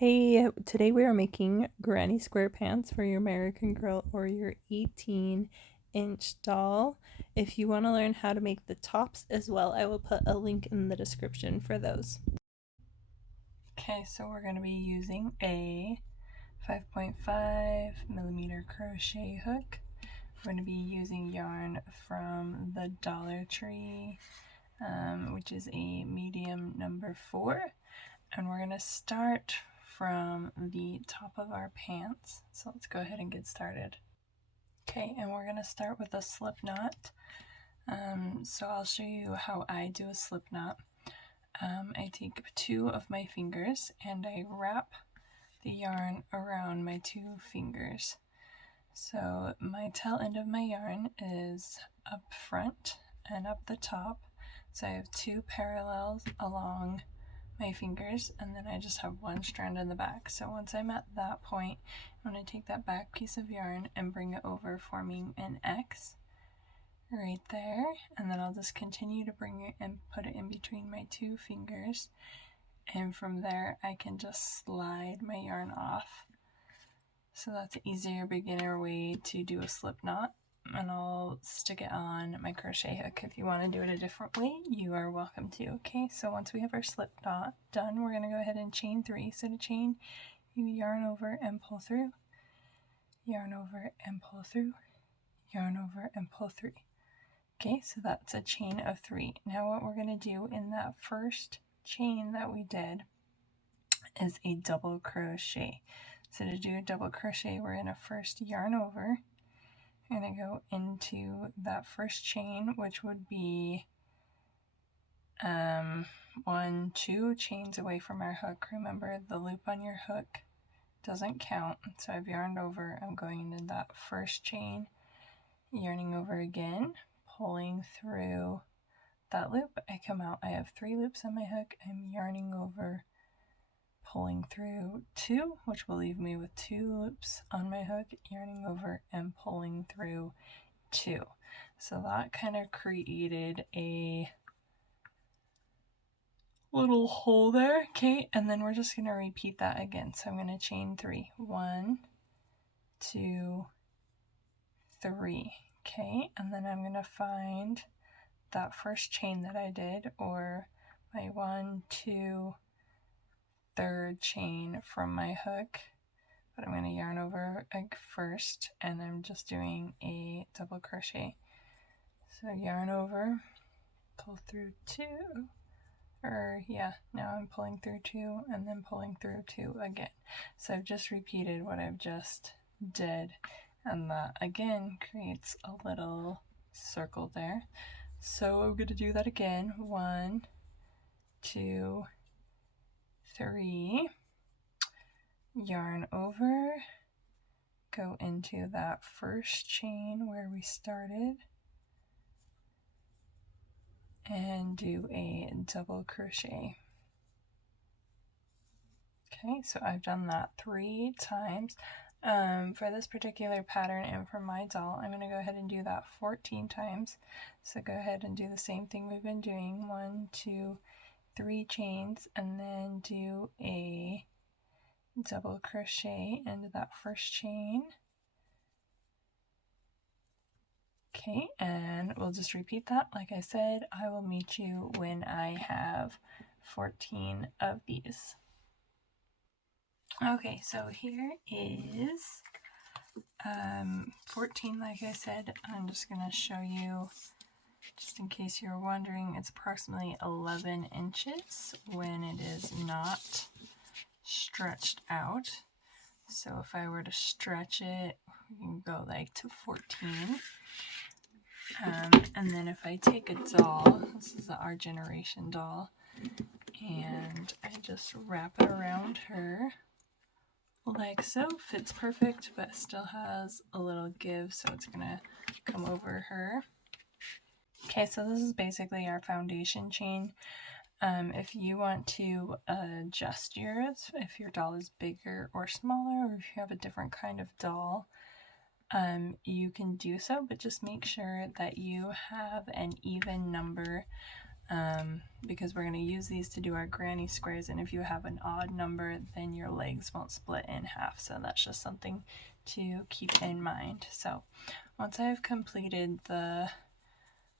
Hey, today we are making granny square pants for your American Girl or your 18-inch doll. If you want to learn how to make the tops as well, I will put a link in the description for those. Okay, so we're going to be using a 5.5 millimeter crochet hook. We're going to be using yarn from the Dollar Tree, which is a medium number 4. And we're going to start from the top of our pants. So let's go ahead and get started. Okay, and we're going to start with a slip knot. So I'll show you how I do a slip knot. I take 2 of my fingers and I wrap the yarn around my 2 fingers. So my tail end of my yarn is up front and up the top. So I have 2 parallels along my fingers, and then I just have 1 strand in the back. So once I'm at that point, I'm going to take that back piece of yarn and bring it over, forming an X right there, and then I'll just continue to bring it and put it in between my 2 fingers, and from there I can just slide my yarn off. So that's an easier beginner way to do a slip knot, and I'll stick it on my crochet hook. If you want to do it a different way, you are welcome to. Okay, so once we have our slip knot done, we're going to go ahead and chain 3. So to chain, you yarn over and pull through, yarn over and pull through, yarn over and pull through. Okay, so that's a chain of 3. Now what we're going to do in that first chain that we did is a double crochet. So to do a double crochet, we're going to first yarn over. I'm going to go into that first chain, which would be 1, 2 chains away from our hook. Remember, the loop on your hook doesn't count. So I've yarned over, I'm going into that first chain, yarning over again, pulling through that loop. I come out, I have 3 loops on my hook, I'm yarning over, pulling through 2, which will leave me with 2 loops on my hook, yarning over and pulling through 2. So that kind of created a little hole there. Okay, and then we're just going to repeat that again. So I'm going to chain 3. 1, 2, 3. Okay, and then I'm going to find that first chain that I did, or my 1, 2, 3rd chain from my hook, but I'm going to yarn over first, and I'm just doing a double crochet. So yarn over, pull through 2, now I'm pulling through 2 and then pulling through 2 again. So I've just repeated what I've just did, and that again creates a little circle there. So I'm going to do that again. 1, 2, 3, yarn over, go into that first chain where we started, and do a double crochet. Okay, so I've done that 3 times. For this particular pattern and for my doll, I'm going to go ahead and do that 14 times. So go ahead and do the same thing we've been doing, 1, 2, 3 chains, and then do a double crochet into that first chain. Okay, and we'll just repeat that. Like I said, I will meet you when I have 14 of these. Okay, so here is 14, like I said. I'm just going to show you, just in case you're wondering, it's approximately 11 inches when it is not stretched out. So if I were to stretch it, we can go like to 14. And then if I take a doll, this is Our Generation doll, and I just wrap it around her like so, fits perfect, but still has a little give, so it's gonna come over her. Okay, so this is basically our foundation chain. If you want to adjust yours, if your doll is bigger or smaller, or if you have a different kind of doll, you can do so, but just make sure that you have an even number because we're going to use these to do our granny squares, and if you have an odd number then your legs won't split in half, so that's just something to keep in mind. So once I've completed the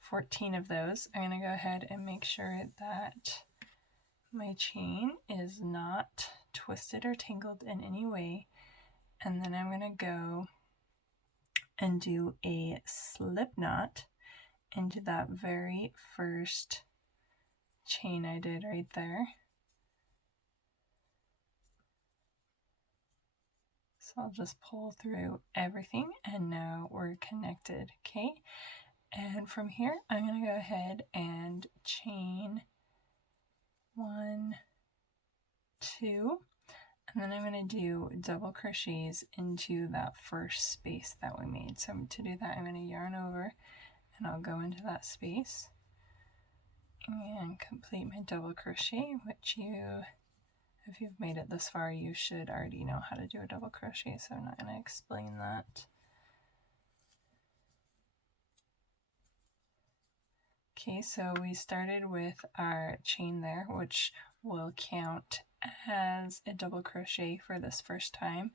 14 of those, I'm going to go ahead and make sure that my chain is not twisted or tangled in any way, and then I'm going to go and do a slip knot into that very first chain I did right there. So I'll just pull through everything, and now we're connected, okay? And from here, I'm going to go ahead and chain 1, 2, and then I'm going to do double crochets into that first space that we made. So to do that, I'm going to yarn over, and I'll go into that space and complete my double crochet, which if you've made it this far, you should already know how to do a double crochet, so I'm not going to explain that. Okay, so we started with our chain there, which will count as a double crochet for this first time.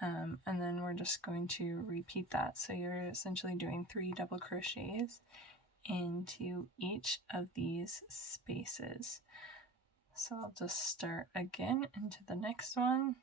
And then we're just going to repeat that. So you're essentially doing 3 double crochets into each of these spaces. So I'll just start again into the next one.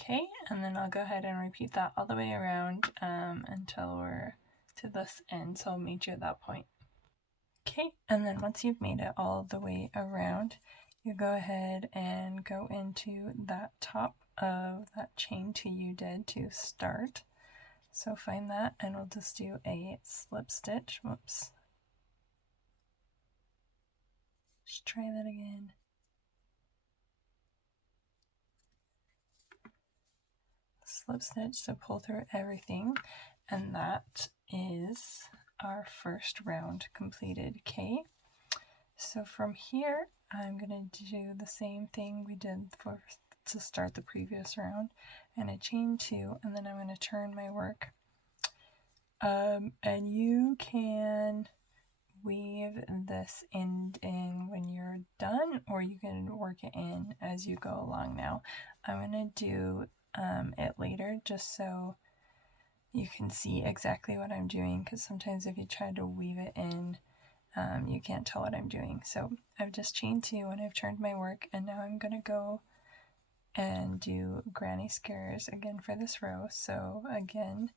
Okay, and then I'll go ahead and repeat that all the way around until we're to this end, so I'll meet you at that point. Okay, and then once you've made it all the way around, you go ahead and go into that top of that chain 2 you did to start. So find that, and we'll just do a slip stitch. Whoops. Just try that again. Slip stitch, so pull through everything, and that is our first round completed. Okay, so from here I'm going to do the same thing we did to start the previous round. I'm going to chain 2, and then I'm going to turn my work, and you can weave this end in when you're done, or you can work it in as you go along. Now I'm going to do it later just so you can see exactly what I'm doing, because sometimes if you try to weave it in, you can't tell what I'm doing. So I've just chained 2 and I've turned my work, and now I'm going to go and do granny squares again for this row. So again,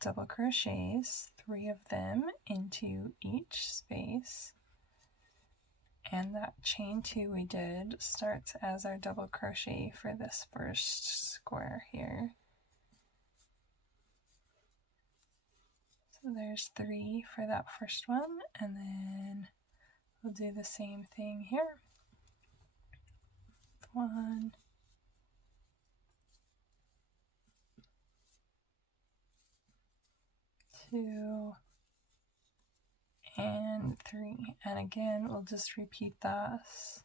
double crochets, 3 of them into each space, and that chain 2 we did starts as our double crochet for this first square here. So there's 3 for that first one, and then we'll do the same thing here. 1, 2, and 3, and again we'll just repeat this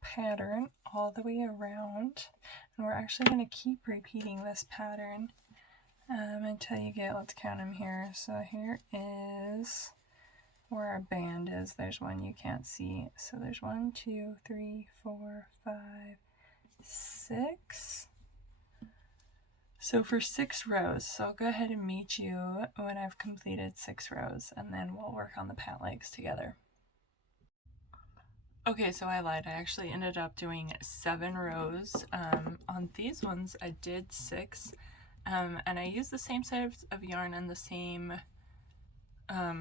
pattern all the way around, and we're actually going to keep repeating this pattern until you get, let's count them here. So here is where our band is. There's one you can't see, so there's 1, 2, 3, 4, 5, 6. So for 6 rows, so I'll go ahead and meet you when I've completed 6 rows, and then we'll work on the pant legs together. Okay, so I lied. I actually ended up doing 7 rows. On these ones, I did 6, and I used the same size of yarn and the same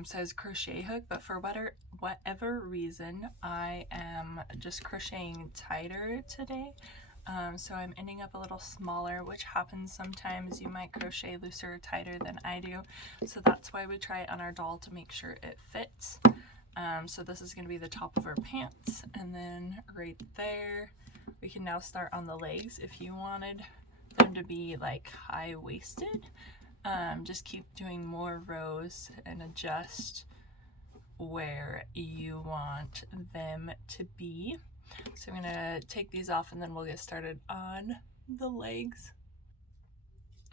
size crochet hook, but for whatever reason, I am just crocheting tighter today. So I'm ending up a little smaller, which happens sometimes. You might crochet looser or tighter than I do. So that's why we try it on our doll to make sure it fits. So this is going to be the top of our pants, and then right there we can now start on the legs. If you wanted them to be like high-waisted, just keep doing more rows and adjust where you want them to be. So I'm gonna take these off and then we'll get started on the legs.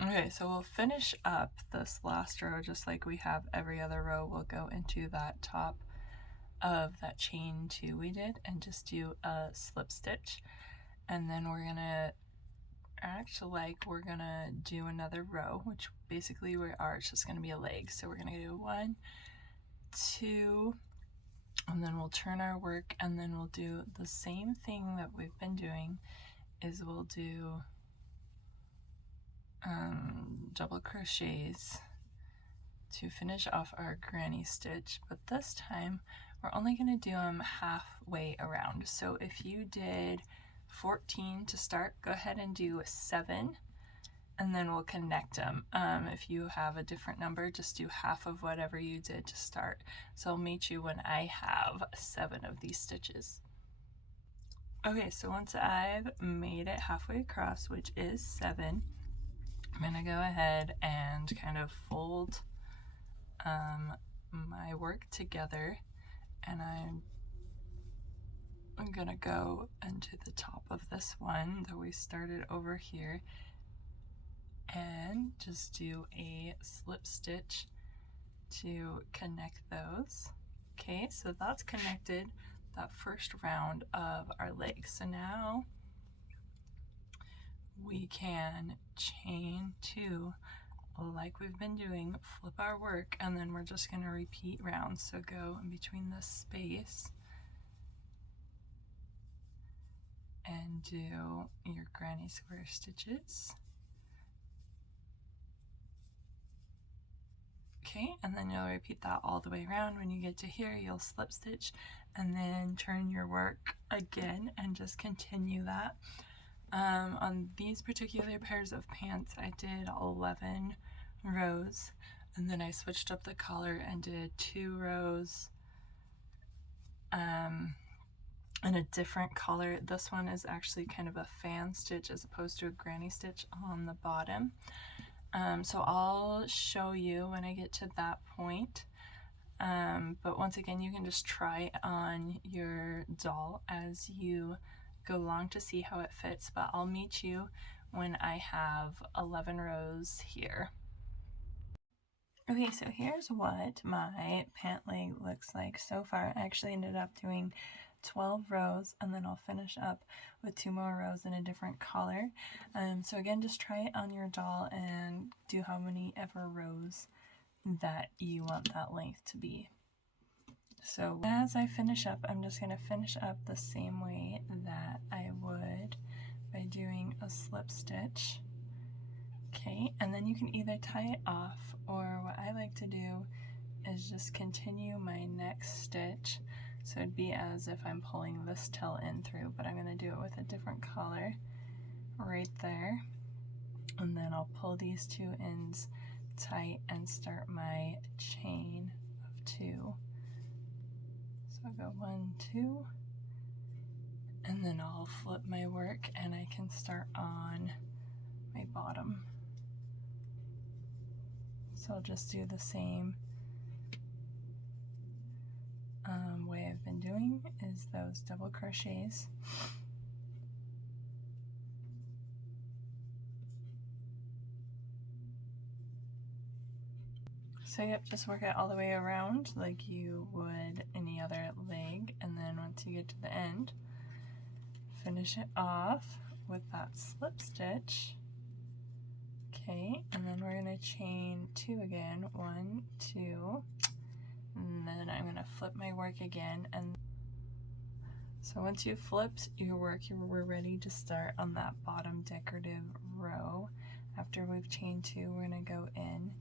Okay, so we'll finish up this last row just like we have every other row. We'll go into that top of that chain 2 we did and just do a slip stitch, and then we're gonna act like we're gonna do another row, which basically we are, it's just gonna be a leg. So we're gonna do 1, 2, and then we'll turn our work, and then we'll do the same thing that we've been doing, is we'll do double crochets to finish off our granny stitch, but this time we're only going to do them halfway around. So if you did 14 to start, go ahead and do 7, and then we'll connect them. If you have a different number, just do half of whatever you did to start. So I'll meet you when I have 7 of these stitches. Okay, so once I've made it halfway across, which is 7, I'm gonna go ahead and kind of fold my work together, and I'm gonna go into the top of this one that we started over here and just do a slip stitch to connect those. Okay, so that's connected that first round of our legs. So now we can chain 2 like we've been doing, flip our work, and then we're just going to repeat rounds. So go in between this space and do your granny square stitches. Okay, and then you'll repeat that all the way around. When you get to here, you'll slip stitch and then turn your work again and just continue that. On these particular pairs of pants, I did 11 rows, and then I switched up the collar and did 2 rows in a different color. This one is actually kind of a fan stitch as opposed to a granny stitch on the bottom. So I'll show you when I get to that point. But once again, you can just try on your doll as you go along to see how it fits, but I'll meet you when I have 11 rows here. Okay, so here's what my pant leg looks like so far. I actually ended up doing 12 rows, and then I'll finish up with 2 more rows in a different color. So again, just try it on your doll and do how many ever rows that you want that length to be. So as I finish up, I'm just going to finish up the same way that I would by doing a slip stitch. Okay, and then you can either tie it off, or what I like to do is just continue my next stitch. So it'd be as if I'm pulling this tail in through, but I'm going to do it with a different color right there. And then I'll pull these 2 ends tight and start my chain of 2. So I'll go 1, 2, and then I'll flip my work and I can start on my bottom. So I'll just do the same way I've been doing, is those double crochets. So yep, just work it all the way around like you would any other leg, and then once you get to the end, finish it off with that slip stitch. Okay, and then we're going to chain 2 again, 1, 2, and then I'm going to flip my work again. And so once you've flipped your work, we're ready to start on that bottom decorative row. After we've chained 2, we're going to go in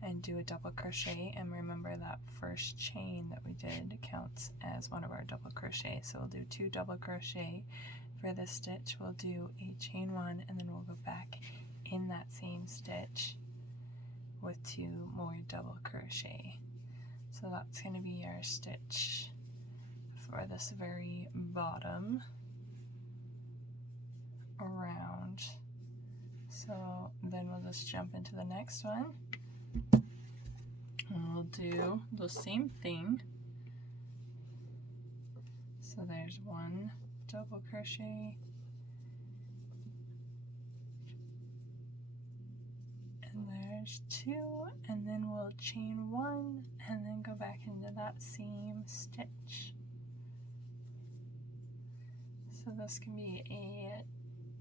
and do a double crochet, and remember that first chain that we did counts as one of our double crochet. So we'll do 2 double crochet for this stitch. We'll do a chain 1, and then we'll go back in that same stitch with 2 more double crochet. So that's going to be our stitch for this very bottom around. So then we'll just jump into the next one and we'll do the same thing. So there's one double crochet and there's two, and then we'll chain one and then go back into that same stitch. So this can be a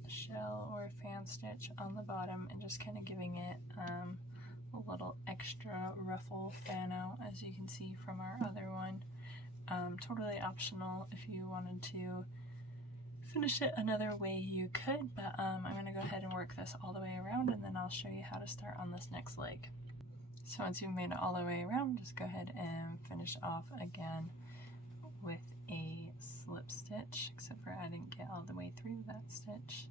shell or a fan stitch on the bottom and just kind of giving it a little extra ruffle fan out, as you can see from our other one. Totally optional. If you wanted to finish it another way you could, but I'm going to go ahead and work this all the way around and then I'll show you how to start on this next leg. So once you've made it all the way around, just go ahead and finish off again with a slip stitch, except for I didn't get all the way through that stitch.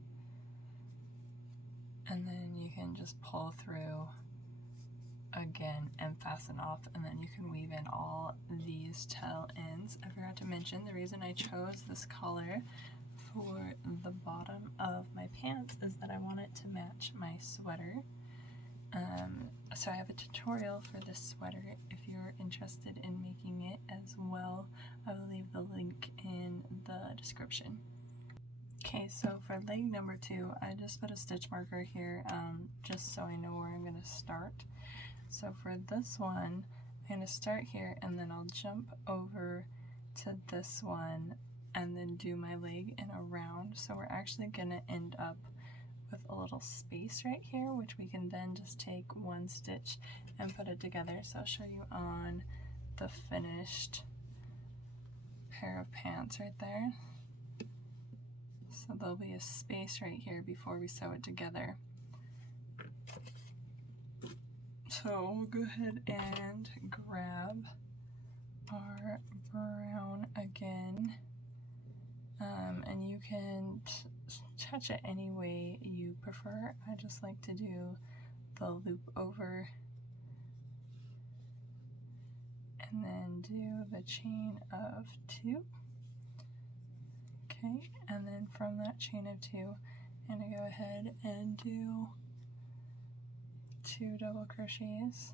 And then you can just pull through again and fasten off, and then you can weave in all these tail ends. I forgot to mention the reason I chose this collar for the bottom of my pants is that I want it to match my sweater. So I have a tutorial for this sweater if you're interested in making it as well. I will leave the link in the description. Okay, so for leg number 2, I just put a stitch marker here just so I know where I'm going to start. So for this one, I'm going to start here and then I'll jump over to this one and then do my leg in a round. So we're actually going to end up with a little space right here, which we can then just take one stitch and put it together. So I'll show you on the finished pair of pants right there. So there'll be a space right here before we sew it together. So we'll go ahead and grab our brown again, and you can touch it any way you prefer. I just like to do the loop over and then do the chain of 2. Okay, and then from that chain of 2, I'm going to go ahead and do 2 double crochets.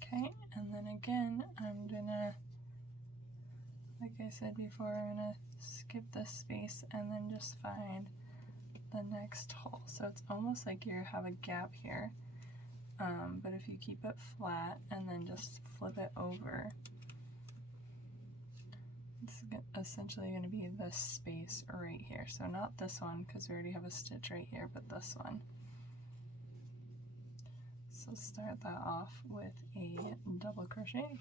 Okay, and then again, I'm gonna, like I said before, I'm gonna skip this space and then just find the next hole. So it's almost like you have a gap here, but if you keep it flat and then just flip it over, it's essentially going to be this space right here. So not this one, because we already have a stitch right here, but this one. So start that off with a double crochet.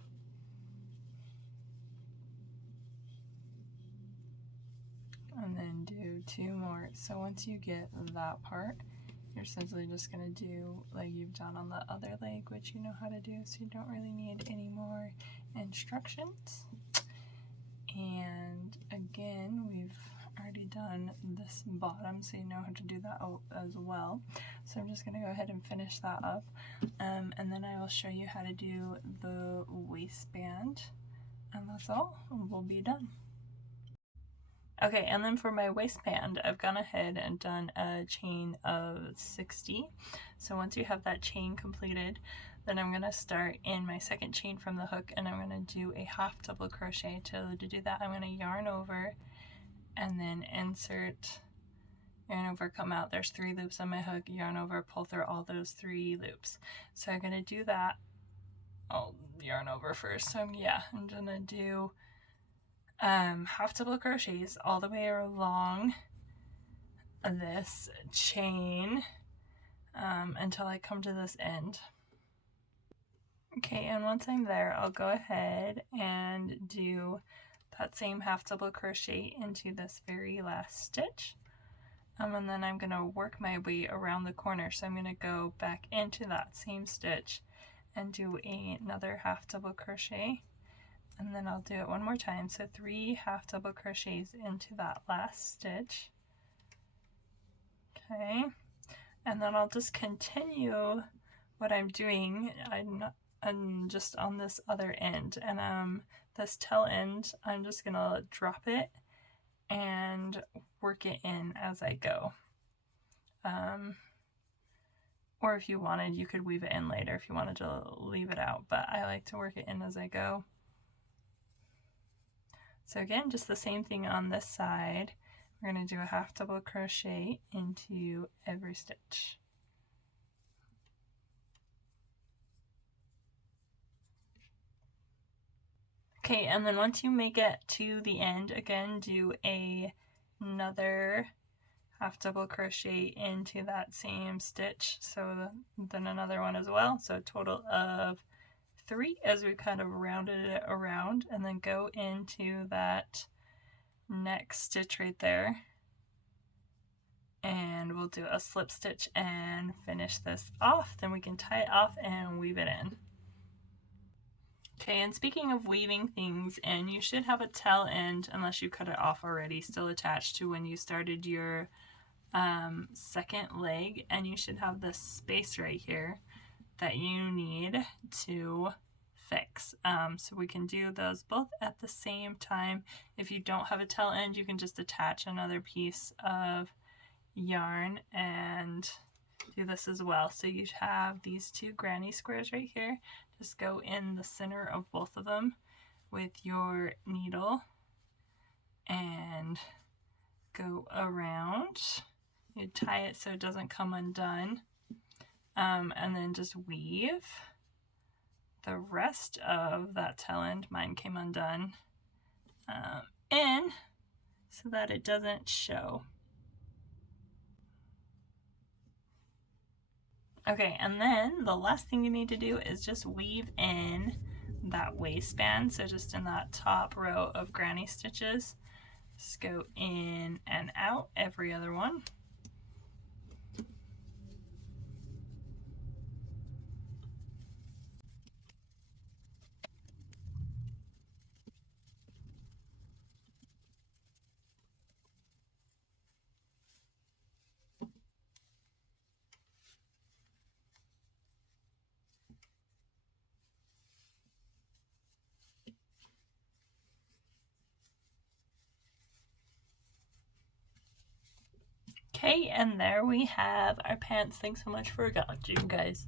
And then do 2 more. So once you get that part, you're essentially just going to do like you've done on the other leg, which you know how to do, so you don't really need any more instructions. And again, we've already done this bottom, so you know how to do that as well. So I'm just going to go ahead and finish that up, and then I will show you how to do the waistband, and that's all, we'll be done. Okay, and then for my waistband, I've gone ahead and done a chain of 60. So once you have that chain completed, then I'm going to start in my second chain from the hook, and I'm going to do a half double crochet. To do that, I'm going to yarn over and then insert, yarn over, come out. There's 3 loops on my hook, yarn over, pull through all those 3 loops. So I'm going to do that. I'll yarn over first. So I'm going to do half double crochets all the way along this chain until I come to this end. Okay, and once I'm there, I'll go ahead and do that same half double crochet into this very last stitch, and then I'm going to work my way around the corner. So I'm going to go back into that same stitch and do another half double crochet, And then I'll do it one more time. So 3 half double crochets into that last stitch. Okay, and then I'll just continue what I'm doing. I'm just on this other end, and this tail end, I'm just gonna drop it and work it in as I go. Or if you wanted, you could weave it in later if you wanted to leave it out, but I like to work it in as I go. So again, just the same thing on this side. We're going to do a half double crochet into every stitch. Okay, and then once you make it to the end, again, do another half double crochet into that same stitch, so then another one as well, so a total of 3 as we kind of rounded it around, and then go into that next stitch right there, and we'll do a slip stitch and finish this off. Then we can tie it off and weave it in. Okay, and speaking of weaving things, and you should have a tail end, unless you cut it off already, still attached to when you started your second leg, and you should have this space right here that you need to fix. So we can do those both at the same time. If you don't have a tail end, you can just attach another piece of yarn and do this as well. So you have these 2 granny squares right here. Just go in the center of both of them with your needle and go around. You tie it so it doesn't come undone, and then just weave the rest of that tail end, mine came undone, in so that it doesn't show. Okay, and then the last thing you need to do is just weave in that waistband. So just in that top row of granny stitches, just go in and out every other one. Okay, and there we have our pants. Thanks so much for watching, guys.